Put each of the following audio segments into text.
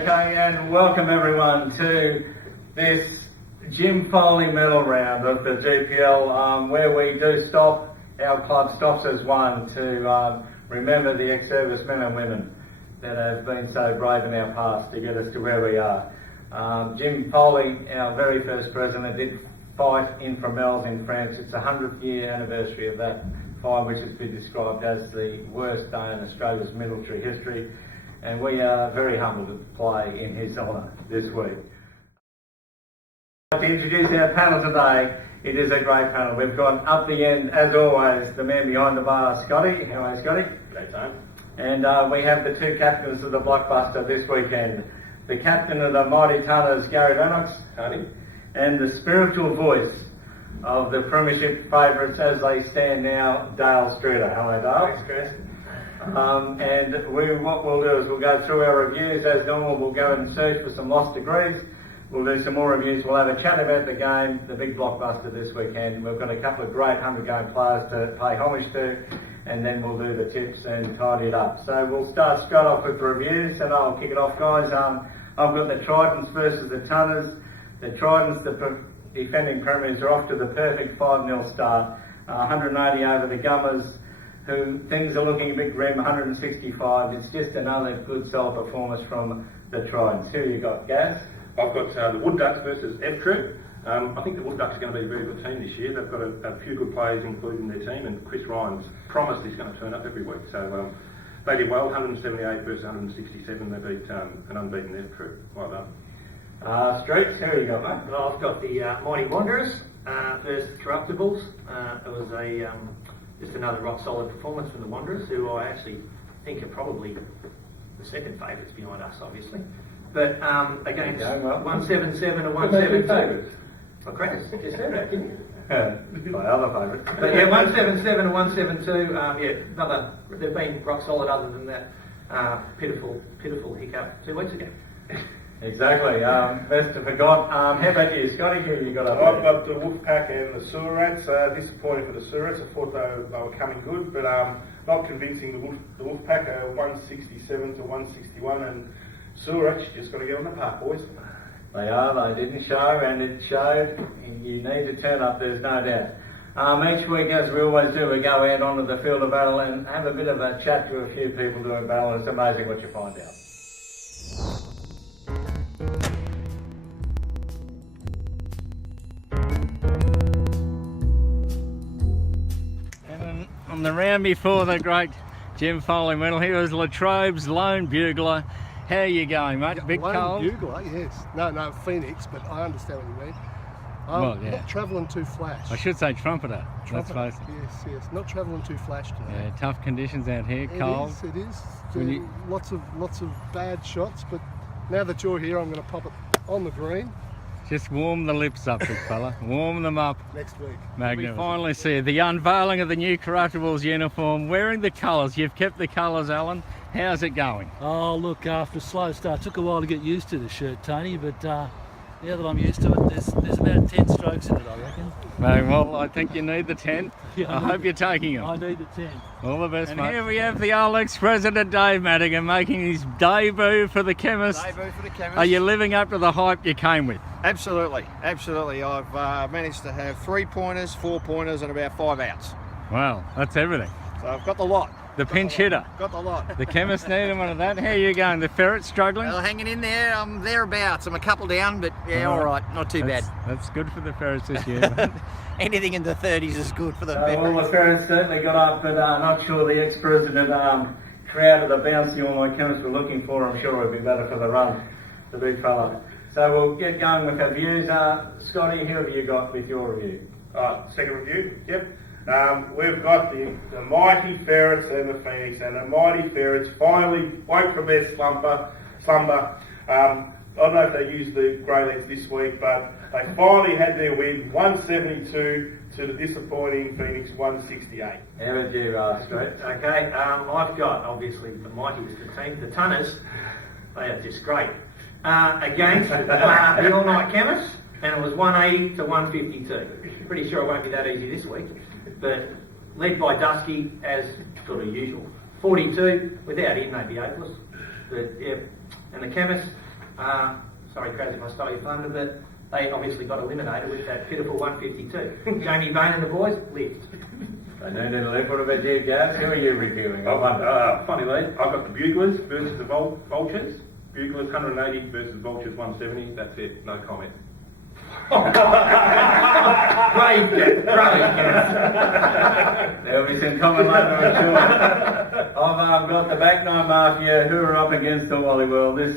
Okay, and welcome everyone to this Jim Foley medal round of the GPL, where we do stop, our club stops as one to remember the ex-service men and women that have been so brave in our past to get us to where we are. Jim Foley, our very first president, did fight in Fromelles in France. It's the 100th year anniversary of that fight, which has been described as the worst day in Australia's military history. And we are very humbled to play in his honour this week. To introduce our panel today, it is a great panel. We've got up the end, as always, the man behind the bar, Scotty. How are you, Scotty? Great time. And we have the two captains of the blockbuster this weekend. The captain of the Mighty Tunners, Gary Lennox. Howdy. And the spiritual voice of the premiership favourites as they stand now, Dale Streeter. Hello, Dale. Thanks, Chris. And what we'll do is we'll go through our reviews as normal. We'll go and search for some lost degrees. We'll do some more reviews. We'll have a chat about the game, the big blockbuster this weekend. We've got a couple of great 100-game players to pay homage to, and then we'll do the tips and tidy it up. So we'll start straight off with the reviews, and I'll kick it off, guys. I've got the Tridents versus the Tunners. The Tridents, the defending premiers, are off to the perfect 5-0 start. 180 over the Gummers, who things are looking a bit grim, 165. It's just another good solid performance from the Tridents. Who you got, Gaz? I've got the Wood Ducks versus Lattrobe. I think the Wood Ducks are going to be a very good team this year. They've got a few good players included in their team, and Chris Ryan's promised he's going to turn up every week. So they did well, 178 versus 167. They beat an unbeaten Lattrobe. Well done. Streets, who you got, mate? Well, I've got the Mighty Wanderers versus Corruptibles. It was just another rock solid performance from the Wanderers, who I actually think are probably the second favourites behind us, obviously. But against 177 and 172. Well, Chris, you said that, didn't you? My other favourite. But yeah, 177 and 172. They've been rock solid other than that pitiful hiccup 2 weeks ago. Exactly. Best to forgot. How about you, Scotty? Who you got up I've got the Wolfpack and the Sewer Rats. Disappointing for the Sewer Rats. I thought they were coming good, but not convincing. The Wolfpack are 167 to 161, and Sewer Rats, you just got to get on the park, boys. They are. They didn't show, and it showed. You need to turn up, there's no doubt. Each week, as we always do, we go out onto the field of battle and have a bit of a chat to a few people doing battle. It's amazing what you find out. On the round before the great Jim Foley medal, here was Lattrobe's lone bugler. How are you going, mate? Big lone cold? Bugler, yes. No, Phoenix, but I understand what you mean. Not travelling too flash. I should say trumpeter. Trumpeter, Let's face it. yes. Not travelling too flash today. Yeah, tough conditions out here, cold. It is. Lots of bad shots, but now that you're here, I'm going to pop it on the green. Just warm the lips up, big fella. Warm them up. Next week. Magnificent. We finally see the unveiling of the new Corruptibles uniform, wearing the colours. You've kept the colours, Alan. How's it going? Oh, look, after a slow start, took a while to get used to the shirt, Tony, but now that I'm used to it, there's about 10 strokes in it, I reckon. Well, I think you need the 10. Yeah, I hope you're taking them. I need the 10. All the best, mate. Here we have the old ex-president Dave Madigan making his debut for the Chemist. Debut for the Chemist. Are you living up to the hype you came with? Absolutely. I've managed to have 3 pointers, 4 pointers, and about 5 outs. Wow, that's everything. So I've got the lot. The pinch hitter. Got the lot. The Chemist needed one of that. How are you going? The Ferret struggling? Well, hanging in there. I'm thereabouts. I'm a couple down, but yeah, all right. Not too bad. That's good for the Ferrets this year. Anything in the 30s is good for the Well, the Ferrets certainly got up, but not sure the ex-president crowd of the bouncy all my Chemists were looking for. I'm sure it would be better for the run, the big fella. So we'll get going with our views. Scotty, who have you got with your review? Second review, yep. We've got the Mighty Ferrets and the Phoenix, and the Mighty Ferrets finally woke from their slumber. I don't know if they used the Greylegs this week, but they finally had their win, 172 to the disappointing Phoenix 168. How about you, Street? Okay, I've got, obviously, the Mighty was the team. The Tunners, they are just great. Against the all-night Chemists, and it was 180 to 152. Pretty sure it won't be that easy this week, but led by Dusky as sort of usual. 42, without him they'd be hopeless. But yeah, and the Chemists, Sorry, Kraz, if I stole your thunder, but they obviously got eliminated with that pitiful 152. Jamie Bain and the boys lived. They needed a lift. What about you, Gaz? Who are you reviewing? Funny lead. I've got the Buglers versus the Vultures. Buglers 180 versus Vultures 170. That's it. No comment. Brave Gaz. There'll be some comment later, I'm sure. I've got the Back Nine Mafia who are up against the Wally World. This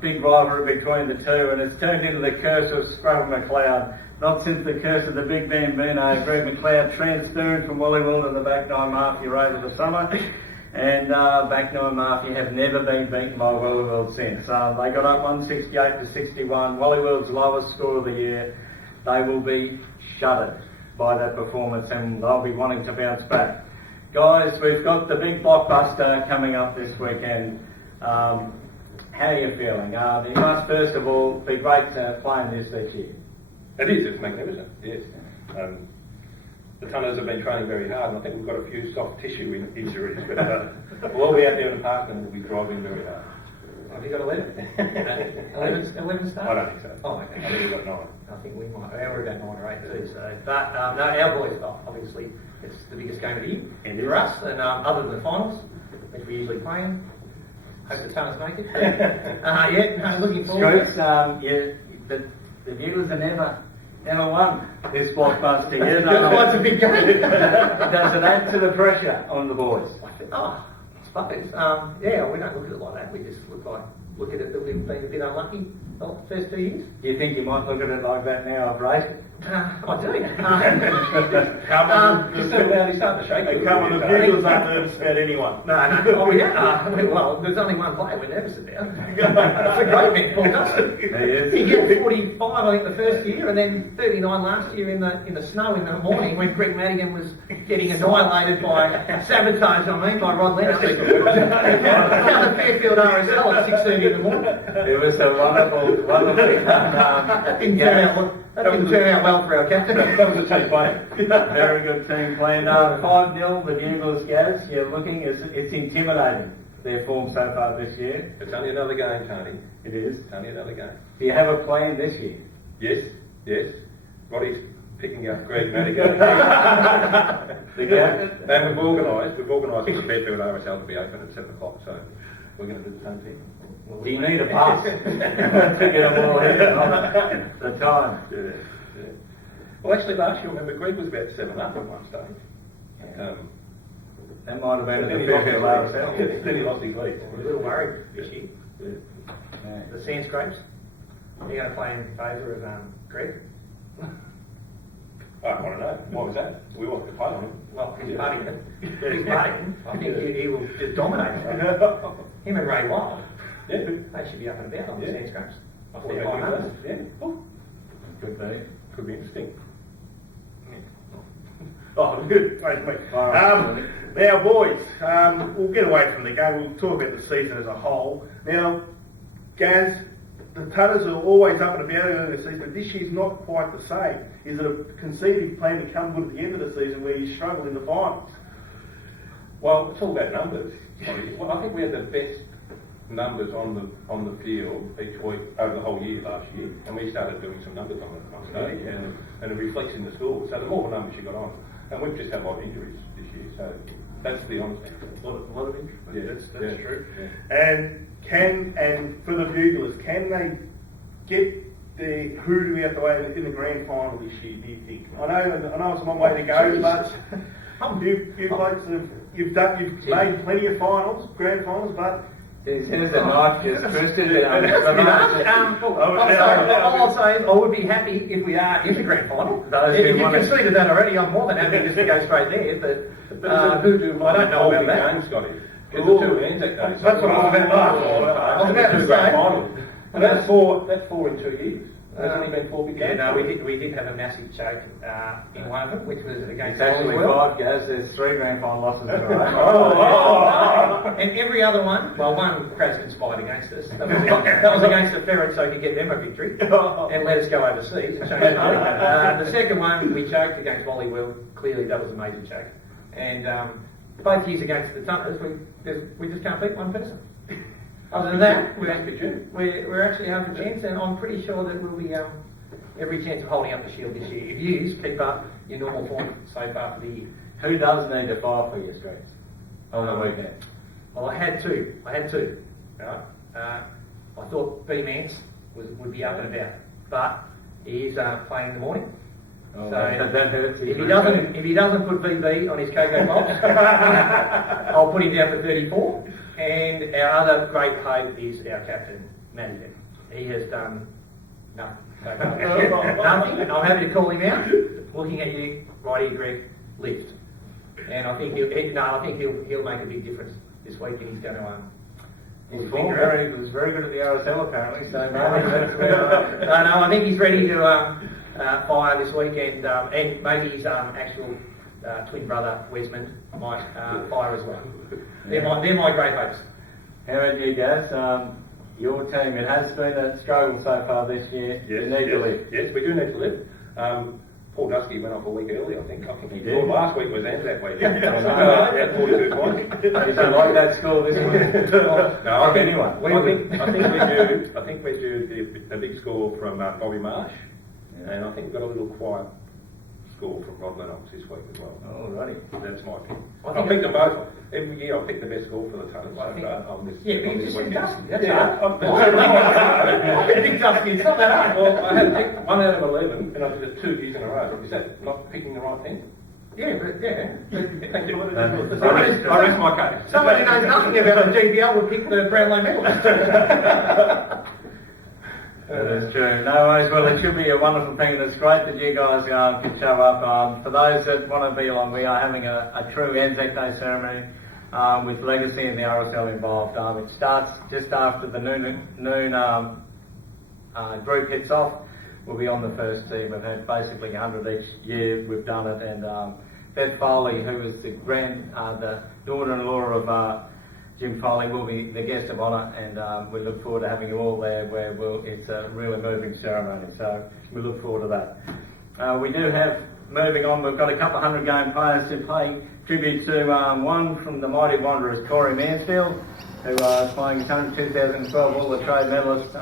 big rivalry between the two, and it's turned into the curse of Scrubber McLeod. Not since the curse of the Big Bambino, Greg McLeod transferred from Wally World to the Back Nine Mafia over the summer. And Back Nine Mafia have never been beaten by Wally World since. They got up 168 to 61, Wally World's lowest score of the year. They will be shuddered by that performance and they'll be wanting to bounce back. Guys, we've got the big blockbuster coming up this weekend. How are you feeling? It must first of all be great playing this each year. It is. It's magnificent. Yes. The Tunners have been training very hard, and I think we've got a few soft tissue injuries. But we'll all be out there in the park and we'll be driving very hard. Have you got 11? 11 stars? I don't think so. Oh, okay. I think we've got 9. I think we might. We're about 9 or 8 too. So, but no, our boys, obviously, it's the biggest game of the year for us, and other than the finals, which we usually play in. Hope the Tunners make it. Looking forward. Scoops, the viewers are never won this blockbuster here. It's a big game. Does it add to the pressure on the boys? I suppose. We don't look at it like that. We just look at it that we've been a bit unlucky the first 2 years. Do you think you might look at it like that now, Bryce? I do. He's starting to shake. The Buglers aren't nervous about anyone. No. Well, there's only one player we're nervous about. It's a great man, Paul Dustin. He is. He got 45, I think, the first year, and then 39 last year in the snow in the morning when Greg Madigan was getting annihilated by by Rod Lennox. Down the Fairfield RSL at 6:30 in the morning. It was a wonderful That didn't turn out well for our captain. That was a team play. Very good team plan. 5-0, the Buglers, Gaz. You're looking, it's intimidating, their form so far this year. It's only another game, Tony. It is. It's only another game. Do you have a plan this year? Yes. Roddy's picking up Greg Madigan. And we've organised for the Fairfield RSL to be open at 7 o'clock, so we're going to do the same thing. Do you need a pass to get them all in the time? Yeah. Well, actually, last year, remember, Greg was about 7 up at one stage. That might have been Then the he lost Fairfield RSL. then he lost his lead. We're a little worried this year. Yeah. The Sand Scrapes, they're going to play in favour of Greg. I want to know. Why was that? We wanted to play on him. Well, he's partying it. He's partying. I think he will just dominate him. Him and Ray Wild. Yeah. They should be up and about on the Sand Scrapes. I thought about doing that. Yeah. Oh, Could be. could be interesting. Oh, good. Wait. Now, boys, we'll get away from the game. We'll talk about the season as a whole. Now, Gaz, the Tunners are always up and about early in the season, but this year's not quite the same. Is it a conceivable plan to come good at the end of the season where you struggle in the finals? Well, it's all about numbers. Well, I think we had the best numbers on the field each week over the whole year last year, and we started doing some numbers on stage, and it reflects in the score. So the more numbers you got on, and we've just had a lot of injuries this year, so that's the honest answer. A lot of injuries. Yeah, That's true. Yeah. And for the Buglers, can they get the hoodoo out the way in the grand final this year? Do you think? I know it's a long way to go, but you blokes you've made plenty of grand finals, but. His here's a knife just twisted it. I'll say I would be happy if we are in the grand final. If you've conceded that already, I'm more than happy just to go straight there. But hoodoo, I don't know about that. Games, Scotty. It's the two Anzac days. That's what I was about. I was about to say. And that's four in 2 years. There's only been 4 big games. Yeah, no, we did have a massive choke in one of them, which was against It's actually Wally 5, Gaz. There's 3 grand final losses in a row. And every other one, well, one Kraz conspired against us. That was against the Ferrets, so he could get them a victory and let us go overseas and change the second one, we choked against Wally World. Clearly, that was a major choke. And both years against the Tunners, we just can't beat one person. Other than that, Must be June. we're actually 100%, and I'm pretty sure that we'll be every chance of holding up the shield this year. If you keep up your normal form so far for the year. Who does need to fight for your streets on the weekend? Well, I had two. Right? I thought B Mance would be up and about, but he is playing in the morning. Oh, So that hurts. if he doesn't put VB on his cocoa box, I'll put him down for 34. And our other great hope is our captain, Matty. He has done nothing. So far. Nothing. And I'm happy to call him out. Looking at you, right here, Greg. Lift. And I think he'll make a big difference this week, and he's going to. His form was very good at the RSL apparently. So maybe that's where, No, I think he's ready to fire this weekend, and maybe his actual twin brother Wesmond might fire as well. They're my great hopes. How about you guys? Your team, it has been a struggle so far this year. Yes, you need to live. Yes, we do need to live. Paul Dusky went off a week early, I think. He did. Well, last week was Anzac week. I know. We had 42 points. You don't like that score this week? No, I think anyone. I think we're due the big score from Bobby Marsh, and I think we've got a little quiet score from Rod Lennox this week as well. Alrighty. That's my pick. I I think pick them both. Every year I pick the best score for the Tunners. I think- on this Dusky. That's Yeah. hard. I think Dusky. It's not that hard. Well, I had picked 1 out of 11, and I did it 2 years in a row. Is that not picking the right thing? Yeah. Thank you. I rest my case. Someone who knows nothing about the GPL would pick the Brownlow medalist. That is true. No worries. Well, it should be a wonderful thing. It's great that you guys can show up. For those that want to be along, we are having a true Anzac Day ceremony with Legacy and the RSL involved. It starts just after the noon group hits off. We'll be on the first team. We've had basically 100 each year. We've done it, and Beth Foley, who is the daughter-in-law of Jim Foley, will be the guest of honour, and we look forward to having you all there. It's a really moving ceremony, so we look forward to that. We do have, moving on, we've got a couple of 100-game players to pay tribute to. One from the Mighty Wanderers, Corey Mansfield, who is playing 2012 All-Australian medalist.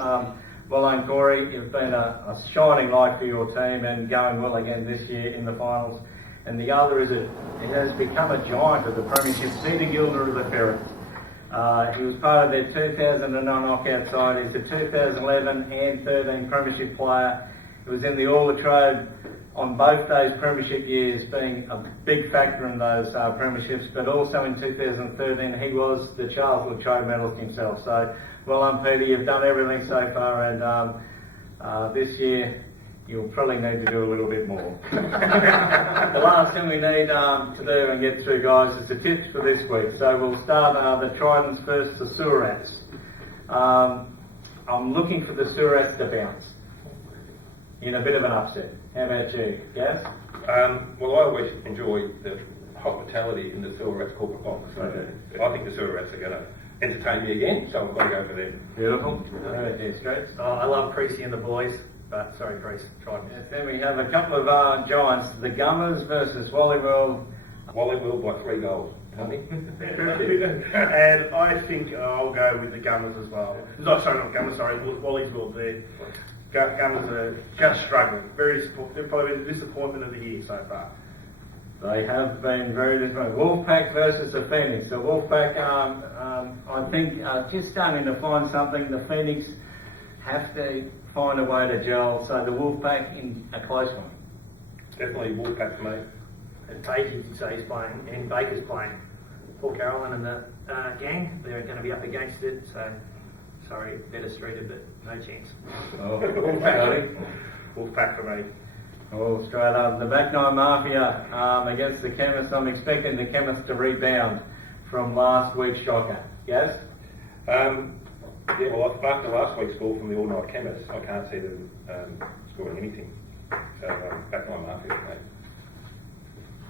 Well done, Corey. You've been a shining light for your team and going well again this year in the finals. And the other is it has become a giant of the premiership, Peter Gilder of the Ferrets. He was part of their 2009 knockout side. He's a 2011 and 13 premiership player. He was in the All-Lattrobe on both those premiership years, being a big factor in those premierships, but also in 2013 he was the Charles Lattrobe medalist himself. So well done, Peter, you've done everything so far, and this year you'll probably need to do a little bit more. The last thing we need to do and get through, guys, is the tips for this week. So we'll start the Tridents first, the Surats. I'm looking for the Surats to bounce in a bit of an upset. How about you, Gaz? Well, I always enjoy the hospitality in the Surats corporate box. So I think the Surats are going to entertain me again, so I've got to go for them. Beautiful. How about you, Straits? I love Creasy and the boys, but sorry, Crease, Tridents. Yes, then we have a couple of giants, the Gummers versus Wallywell. Wallywell by 3 goals. Tony? And I think I'll go with the Gummers as well. No, sorry, not Gummers, sorry, Wally's World there. Gummers are just struggling. They're probably the disappointment of the year so far. They have been very disappointing. Wolfpack versus the Phoenix. The Wolfpack, I think, just starting to find something. The Phoenix have to find a way to gel. So the Wolfpack in a close one. Definitely Wolfpack for me. And Tage, you say, he's playing, and Baker's playing. Paul Carolyn and the gang, they're going to be up against it, so sorry, better streeted, but no chance. Oh, Wolfpack for me. Oh, straight up. The back nine Mafia against the Chemists. I'm expecting the Chemists to rebound from last week's shocker. Yes? Yeah, well, after last week's score from the all-night Chemists, I can't see them scoring anything. So, back line Mafia for me.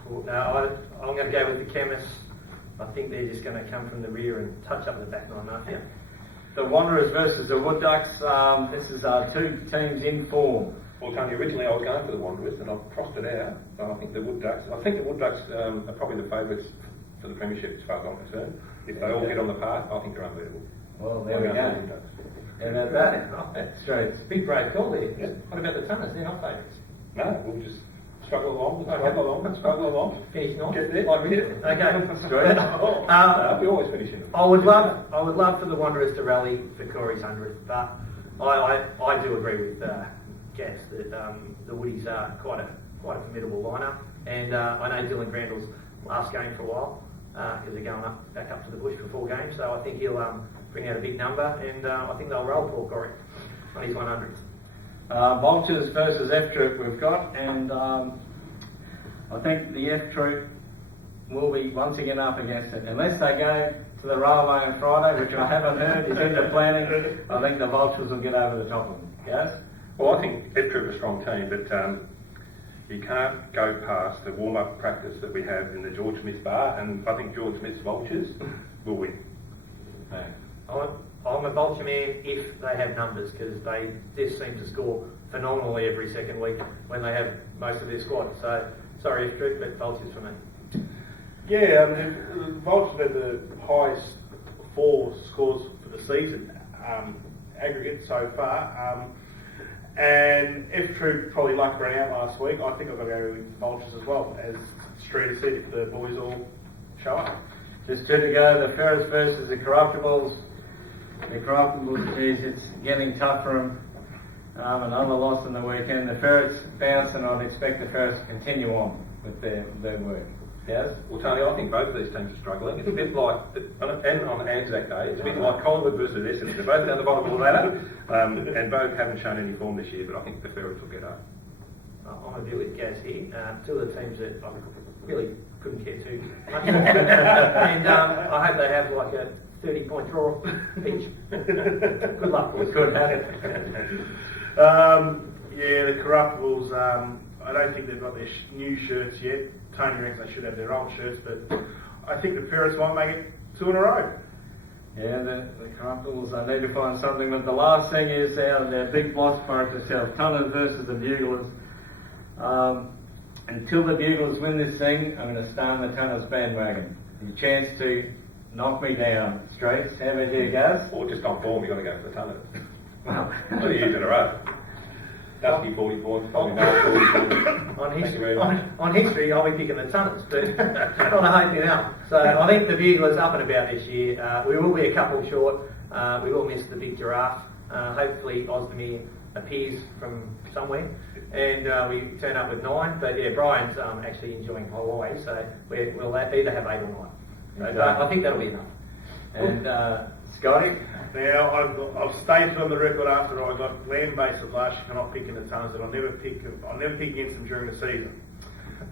Cool. Now, I'm going to go with the Chemists. I think they're just going to come from the rear and touch up the back nine Mafia. The Wanderers versus the Wood Ducks. This is two teams in form. Well, Tony, originally I was going for the Wanderers, and I've crossed it out. So I think the Wood Ducks are probably the favourites for the premiership as far as I'm concerned. If they all get on the park, I think they're unbeatable. Well, there we go. And at that, straight. Big brave call there. What about the Tunners? They're not favourites. No, we'll just struggle along, struggle along. Finish ninth. Get there. Like Richard. Okay. Straight. We always finish in. I would love for the Wanderers to rally for Corey's 100th, but I do agree with Gaz that the Woodies are quite a formidable lineup, and I know Dylan Grandel's last game for a while because they're going back up to the bush for 4 games, so I think he'll bring out a big number, and I think they'll roll Paul Corey on his 100th. Vultures versus F Troop we've got, and I think the F Troop will be once again up against it. Unless they go to the railway on Friday, which I haven't heard, is into planning, I think the Vultures will get over the top of them. Gaz? Well, I think F Troop are a strong team, but you can't go past the warm-up practice that we have in the George Smith bar, and I think George Smith's Vultures will win. I'm a Vulture man if they have numbers, because they just seem to score phenomenally every second week when they have most of their squad. So, sorry F Troop, but Vultures for me. Yeah, the Vultures had the highest 4 scores for the season, aggregate so far. And F Troop probably lucked ran out last week. I think I've got to go with Vultures as well, as Streeter said, if the boys all show up. Just 2 to go, the Ferrets versus the Corruptibles. The Corruptibles, geez, it's getting tough for them. Another loss on the weekend. The Ferrets bounce, and I'd expect the Ferrets to continue on with their work. Yes? Well, Tony, I think both of these teams are struggling. It's a bit like, and on Anzac Day, it's a bit like Collingwood versus Essendon. They're both down the bottom of the ladder, and both haven't shown any form this year, but I think the Ferrets will get up. I'm a bit with Gaz here. 2 of the teams that I really couldn't care too much for. And I hope they have like a 30-point draw each. Good luck, boys. Good happen. Yeah, the Corruptibles, I don't think they've got their new shirts yet. Tony reckons they should have their old shirts, but I think the Ferrets might make it 2 in a row. Yeah, the Corruptibles, I need to find something, but the last thing is their big blocks for itself. Tunners versus the Buglers. Until the Buglers win this thing, I'm going to stay on the Tunners bandwagon. Your chance to knock me down, Streets. How about you, Gaz? Or just on form, you've got to go for the Tunners. Well, 2 years in a row. Dusty 40 points, probably no 40 points. Thank you very much. On history, I'll be picking the Tunners, but not a hoping out. So I think the Buglers up and about this year. We will be a couple short. We will miss the big giraffe. Hopefully, Ozdemir appears from somewhere, and we turn up with 9. But yeah, Brian's actually enjoying Hawaii, so we'll either have 8 or 9. So I think that'll be enough. And Scotty? Now, I've stated on the record after I got land-based at last year for not picking the Tunners that I'll never pick against them during the season.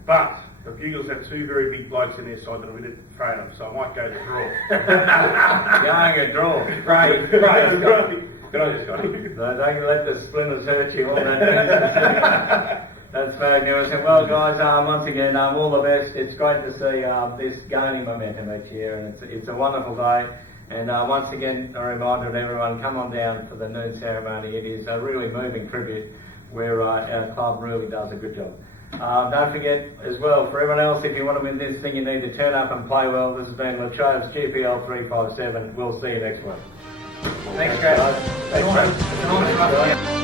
But the Bugles have 2 very big blokes in their side that I'm going to throw at them, so I might go to draw. Going a draw. Great. Good on you, Scotty. No, don't let the splinters hurt you on that. That's very news. And well, guys, once again, all the best. It's great to see this gaining momentum each year, and it's a wonderful day. And once again, a reminder to everyone, come on down for the noon ceremony. It is a really moving tribute where our club really does a good job. Don't forget as well, for everyone else, if you want to win this thing, you need to turn up and play well. This has been Lattrobe's GPL 357. We'll see you next week. Thanks, guys. Thanks, guys.